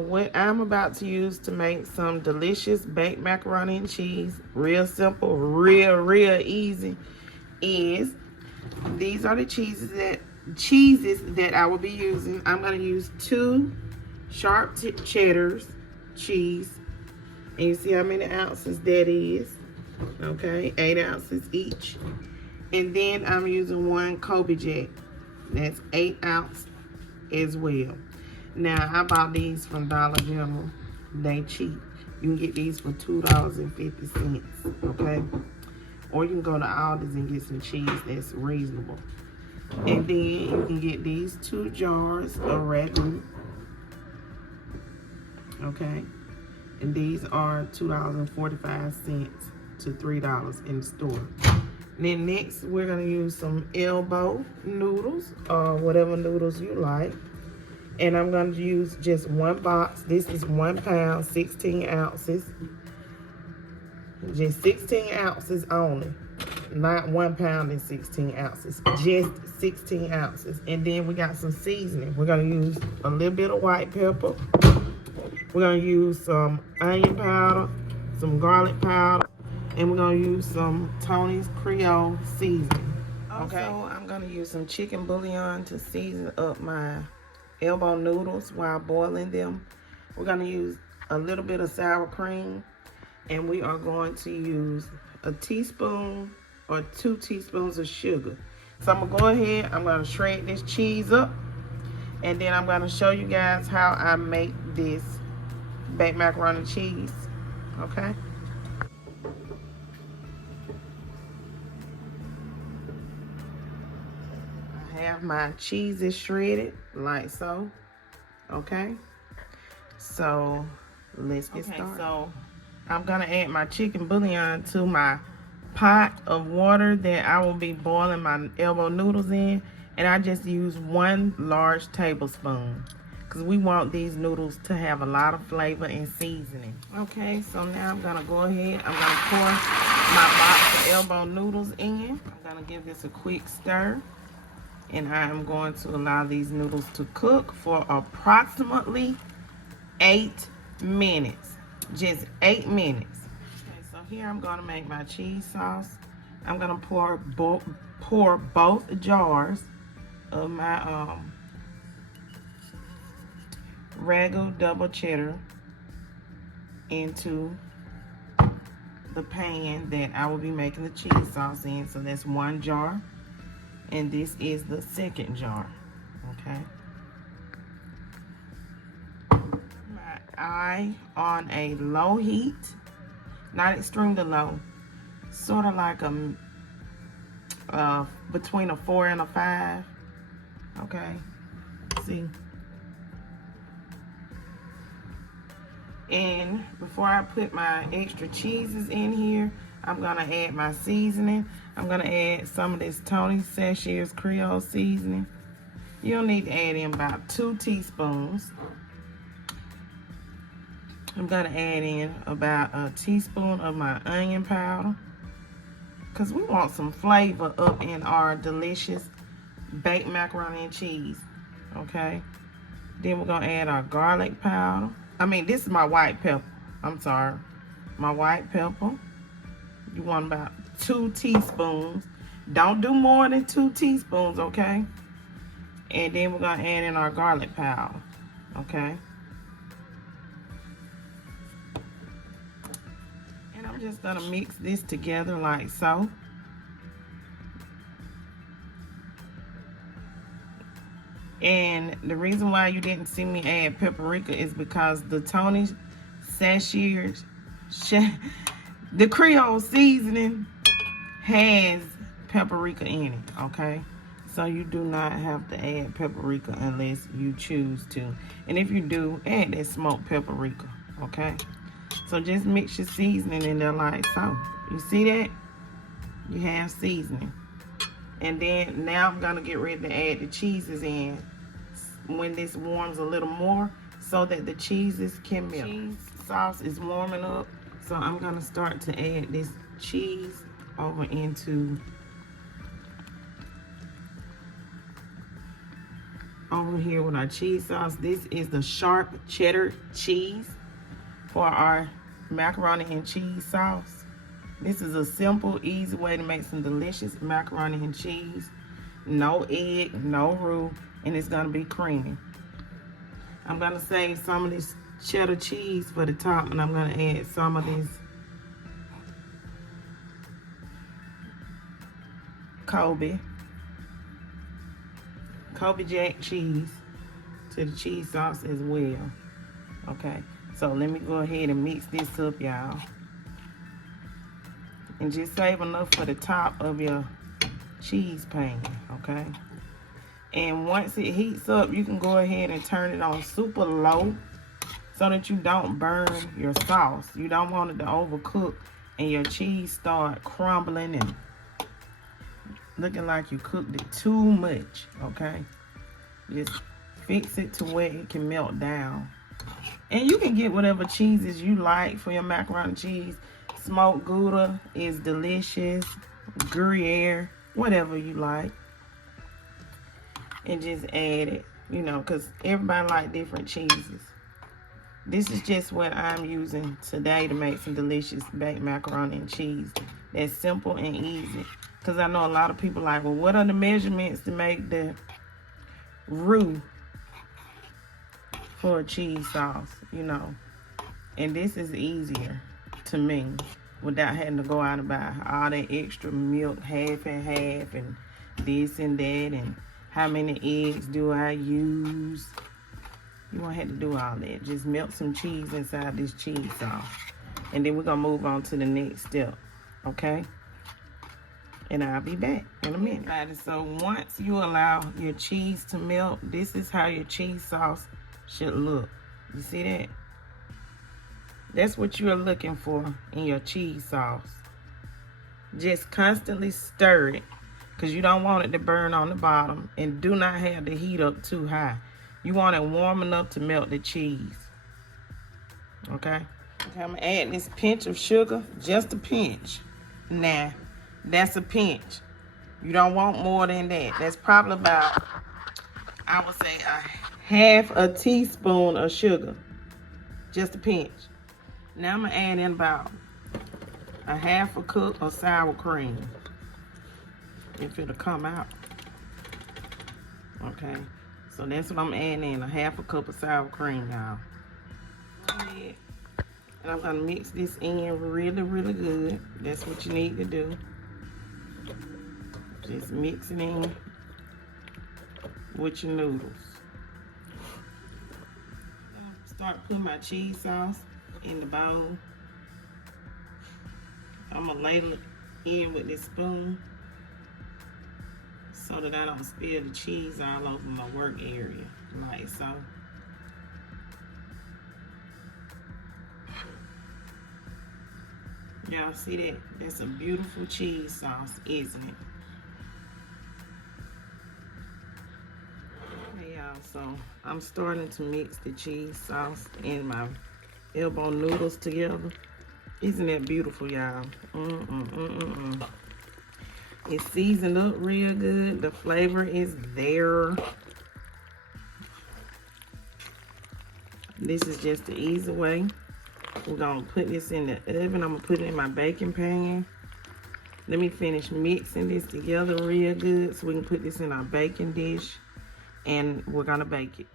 what I'm about to use to make some delicious baked macaroni and cheese, real simple, real easy, is these are the cheeses that I will be using. I'm going to use 2 sharp cheddars cheese, and you see how many ounces that is. Okay, 8 ounces each. And then I'm using 1 Colby jack, that's 8 ounce as well. Now I bought these from Dollar General. They cheap. You can get these for $2.50, okay? Or you can go to Aldi's and get some cheese that's reasonable. And then you can get these 2 jars of ragu, okay? And these are $2.45 to $3 in the store. Then next, we're gonna use some elbow noodles, or whatever noodles you like. And I'm gonna use just 1 box. This is 1 pound, 16 ounces. Just 16 ounces only. Not 1 pound and 16 ounces, just 16 ounces. And then we got some seasoning. We're gonna use a little bit of white pepper. We're gonna use some onion powder, some garlic powder, and we're gonna use some Tony's Creole Seasoning. Okay. Also, I'm gonna use some chicken bouillon to season up my elbow noodles while boiling them. We're gonna use a little bit of sour cream, and we are going to use a teaspoon or 2 teaspoons of sugar. So I'm gonna go ahead, I'm gonna shred this cheese up, and then I'm gonna show you guys how I make this baked macaroni and cheese, okay? I have my cheeses shredded like so, okay? So let's get started. So I'm gonna add my chicken bouillon to my pot of water that I will be boiling my elbow noodles in, and I just use 1 large tablespoon because we want these noodles to have a lot of flavor and seasoning. Okay, so now I'm gonna go ahead, I'm gonna pour my box of elbow noodles in. I'm gonna give this a quick stir, and I am going to allow these noodles to cook for approximately 8 minutes. Just 8 minutes. Okay, so here I'm gonna make my cheese sauce. I'm gonna pour both jars of my ragu double cheddar into the pan that I will be making the cheese sauce in. So that's 1 jar, and this is the 2nd jar, okay? My eye on a low heat, not extremely low, sort of like between a 4 and a 5, okay? See? And before I put my extra cheeses in here, I'm gonna add my seasoning. I'm gonna add some of this Tony Sachier's Creole Seasoning. You'll need to add in about 2 teaspoons. I'm gonna add in about a teaspoon of my onion powder, because we want some flavor up in our delicious baked macaroni and cheese, okay? Then we're gonna add our garlic powder. This is my white pepper. I'm sorry. My white pepper. You want about 2 teaspoons. Don't do more than 2 teaspoons, okay? And then we're gonna add in our garlic powder, okay? And I'm just gonna mix this together like so. And the reason why you didn't see me add paprika is because the Tony Sachier's, the Creole Seasoning has paprika in it, okay? So you do not have to add paprika unless you choose to. And if you do, add that smoked paprika, okay? So just mix your seasoning in there like so. You see that? You have seasoning. And then now I'm gonna get ready to add the cheeses in when this warms a little more so that the cheeses can melt. Cheese sauce is warming up, so I'm gonna start to add this cheese over into over here with our cheese sauce. This is the sharp cheddar cheese for our macaroni and cheese sauce. This is a simple, easy way to make some delicious macaroni and cheese. No egg, no roux, and it's gonna be creamy. I'm gonna save some of this cheddar cheese for the top, and I'm gonna add some of this Colby Jack cheese to the cheese sauce as well. Okay, so let me go ahead and mix this up, y'all. And just save enough for the top of your cheese pan, okay? And once it heats up, you can go ahead and turn it on super low so that you don't burn your sauce. You don't want it to overcook and your cheese start crumbling and looking like you cooked it too much, okay? Just fix it to where it can melt down. And you can get whatever cheeses you like for your macaroni and cheese. Smoked Gouda is delicious. Gruyere, whatever you like. And just add it, you know, because everybody like different cheeses. This is just what I'm using today to make some delicious baked macaroni and cheese. That's simple and easy. Because I know a lot of people like, well, what are the measurements to make the roux for a cheese sauce, you know? And this is easier to me without having to go out and buy all that extra milk, half and half, and this and that, and how many eggs do I use? You won't have to do all that. Just melt some cheese inside this cheese sauce. And then we're going to move on to the next step, okay? And I'll be back in a minute. So once you allow your cheese to melt, this is how your cheese sauce should look. You see that? That's what you're looking for in your cheese sauce. Just constantly stir it, because you don't want it to burn on the bottom, and do not have the heat up too high. You want it warm enough to melt the cheese. Okay? Okay, I'm gonna add this pinch of sugar, just a pinch. Now, that's a pinch. You don't want more than that. That's probably about, I would say, a half a teaspoon of sugar. Just a pinch. Now I'm gonna add in about a half a cup of sour cream. If it'll come out. Okay. So that's what I'm adding in, a half a cup of sour cream, y'all. And I'm gonna mix this in really, really good. That's what you need to do. Just mix it in with your noodles. Start putting my cheese sauce in the bowl. I'm gonna ladle it in with this spoon so that I don't spill the cheese all over my work area, like so. Y'all see that? That's a beautiful cheese sauce, isn't it? Okay, y'all, so I'm starting to mix the cheese sauce and my elbow noodles together. Isn't that beautiful, y'all? It's seasoned up real good. The flavor is there. This is just the easy way. We're gonna put this in the oven. I'm gonna put it in my baking pan. Let me finish mixing this together real good so we can put this in our baking dish, and we're gonna bake it.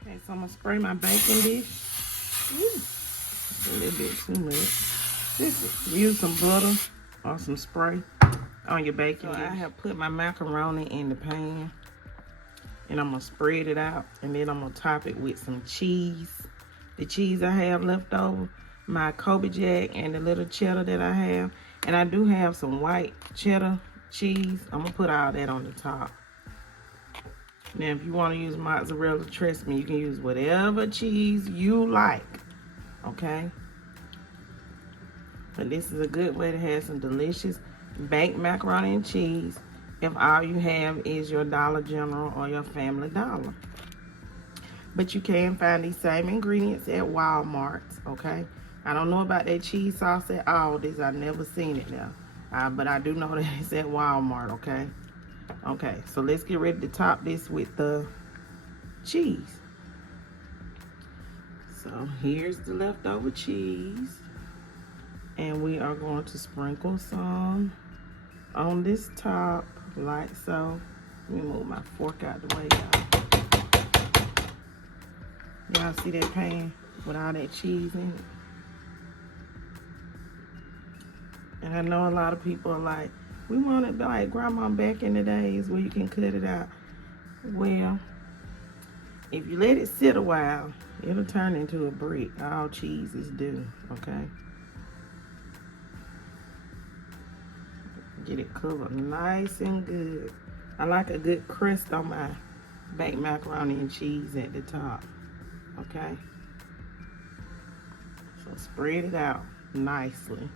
Okay, so I'm gonna spray my baking dish. Ooh, a little bit too much. Just use some butter or some spray on your baking dish. I have put my macaroni in the pan, and I'm gonna spread it out, and then I'm gonna top it with some cheese. The cheese I have left over, my Colby Jack, and the little cheddar that I have. And I do have some white cheddar cheese. I'm gonna put all that on the top. Now, if you want to use mozzarella, trust me, you can use whatever cheese you like, okay? But this is a good way to have some delicious baked macaroni and cheese if all you have is your Dollar General or your Family Dollar. But you can find these same ingredients at Walmart, okay? I don't know about that cheese sauce at Aldi's. I've never seen it now. But I do know that it's at Walmart, okay? Okay, so let's get ready to top this with the cheese. So here's the leftover cheese. And we are going to sprinkle some on this top, like so. Let me move my fork out the way, y'all. Y'all see that pan with all that cheese in it? And I know a lot of people are like, we want it like grandma back in the days where you can cut it out. Well, if you let it sit a while, it'll turn into a brick. All cheeses do, okay? Get it covered nice and good. I like a good crust on my baked macaroni and cheese at the top, okay? So spread it out nicely.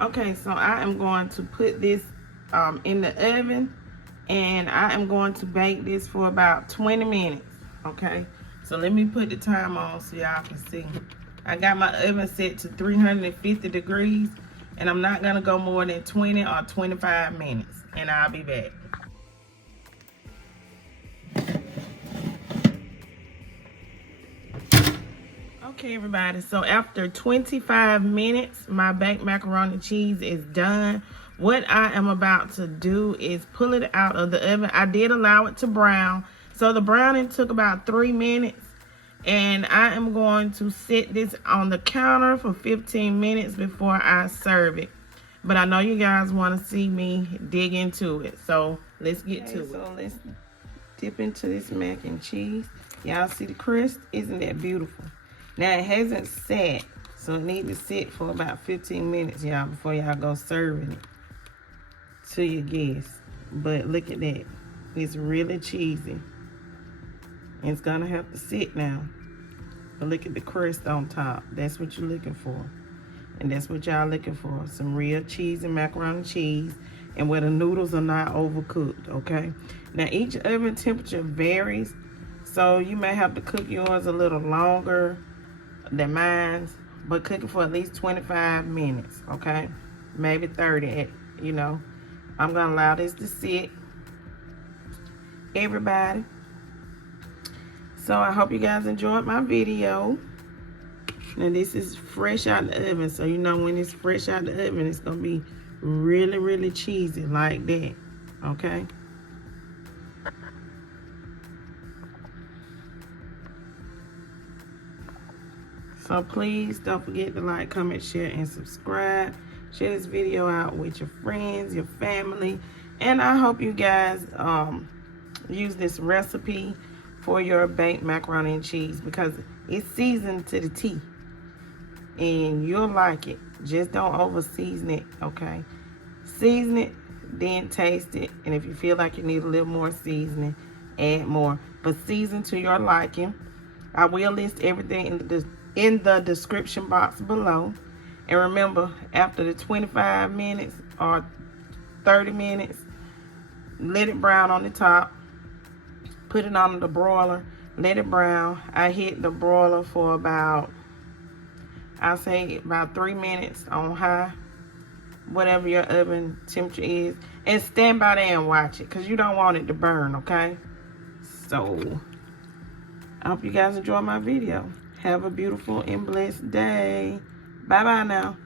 Okay, so I am going to put this in the oven, and I am going to bake this for about 20 minutes, okay? So let me put the time on so y'all can see. I got my oven set to 350 degrees, and I'm not gonna go more than 20 or 25 minutes, and I'll be back. Okay, everybody, so after 25 minutes, my baked macaroni and cheese is done. What I am about to do is pull it out of the oven. I did allow it to brown, so the browning took about 3 minutes. And I am going to set this on the counter for 15 minutes before I serve it. But I know you guys want to see me dig into it. So let's get to it. So let's dip into this mac and cheese. Y'all see the crust? Isn't that beautiful? Now it hasn't set, so it needs to sit for about 15 minutes, y'all, before y'all go serving it to your guests. But look at that. It's really cheesy. It's gonna have to sit now. But look at the crust on top. That's what you're looking for. And that's what y'all looking for. Some real cheesy macaroni and cheese. And where the noodles are not overcooked, okay? Now each oven temperature varies. So you may have to cook yours a little longer than mine. But cook it for at least 25 minutes, okay? Maybe 30, you know. I'm gonna allow this to sit. Everybody. So I hope you guys enjoyed my video. Now this is fresh out the oven, so you know when it's fresh out the oven, it's gonna be really, really cheesy like that, okay? So please don't forget to like, comment, share, and subscribe. Share this video out with your friends, your family, and I hope you guys use this recipe for your baked macaroni and cheese because it's seasoned to the T and you'll like it. Just don't over season it, okay? Season it, then taste it, and if you feel like you need a little more seasoning, add more, but season to your liking. I will list everything in the description box below. And remember, after the 25 minutes or 30 minutes, let it brown on the top. Put it on the broiler, let it brown. I hit the broiler for about, I'll say about 3 minutes on high, whatever your oven temperature is. And stand by there and watch it because you don't want it to burn, okay? So, I hope you guys enjoy my video. Have a beautiful and blessed day. Bye-bye now.